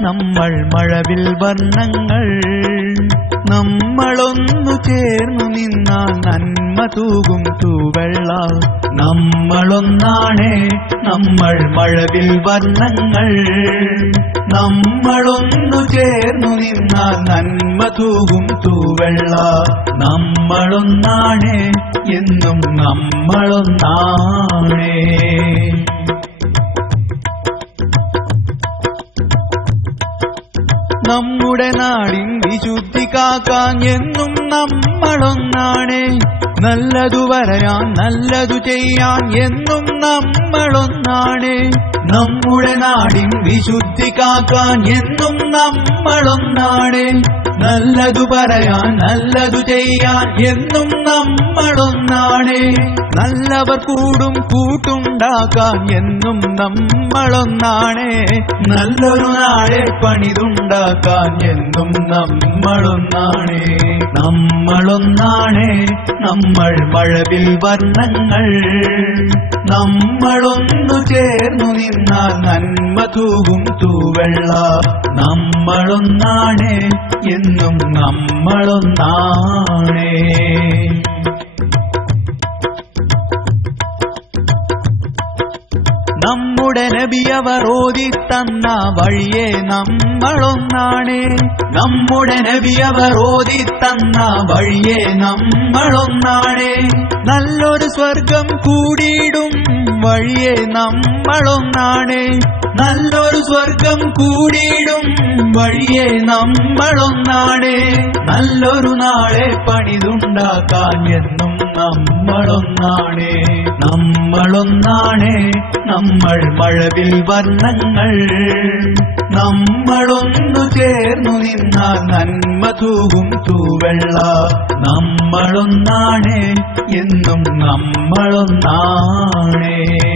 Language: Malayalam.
നമ്മൾ മഴവിൽ വർണങ്ങൾ. നമ്മളൊന്നു ചേർന്നു നിന്നാൽ നന്മ തൂകും തൂവെള്ള. നമ്മളൊന്നാണേ. നമ്മൾ മഴവിൽ വർണങ്ങൾ. നമ്മളൊന്നു ചേർന്നു നിന്നാൽ നന്മ തൂകും തൂവെള്ള. നമ്മളൊന്നാണേ. എന്നും നമ്മളൊന്നാണേ. നമ്മുടെ നാടിൻ വിശുദ്ധി കാക്കാൻ എന്നും നമ്മളൊന്നാണ്. നല്ലതു വരയാൻ നല്ലതു ചെയ്യാൻ എന്നും നമ്മളൊന്നാണ്. നമ്മുടെ നാടിൻ വിശുദ്ധി കാക്കാൻ എന്നും നമ്മളൊന്നാണ്. നല്ലതു പറയാൻ നല്ലതു ചെയ്യാൻ എന്നും നമ്മളൊന്നാണ്. നല്ലവർ കൂടും കൂട്ടുണ്ടാക്കാൻ എന്നും നമ്മളൊന്നാണ്. നല്ലൊരു നാളെ പണിതുണ്ടാക്കാൻ എന്നും നമ്മളൊന്നാണ്. നമ്മളൊന്നാണ്. നമ്മൾ മഴവിൽ വർണങ്ങൾ. നമ്മളൊന്നു ചേർന്നു നിന്നാൽ നന്മ തൂകും തൂവെള്ള. നമ്മളൊന്നാണ് എന്നും നമ്മളൊന്നാണേ. നമ്മുടെ നബിയവർ ഓതി തന്ന വഴിയെ നമ്മളൊന്നാണ്. നമ്മുടെ നബിയവർ ഓതി തന്ന വഴിയെ നമ്മളൊന്നാണ്. നല്ലൊരു സ്വർഗം കൂടിയിടും വഴിയെ നമ്മളൊന്നാണ്. നല്ലൊരു സ്വർഗം കൂടിയിടും വഴിയെ നമ്മളൊന്നാണ്. നല്ലൊരു നാളെ പണിതുണ്ടാക്കാൻ എന്നും നമ്മളൊന്നാണ്. നമ്മളൊന്നാണ്. നമ്മൾ മഴവിൽ വർണങ്ങൾ. നമ്മളൊന്നു ചേർന്നു നിന്നാൽ നന്മ തൂകും തൂവെള്ള. നമ്മളൊന്നാണ്. എന്നും നമ്മളൊന്നാണ്.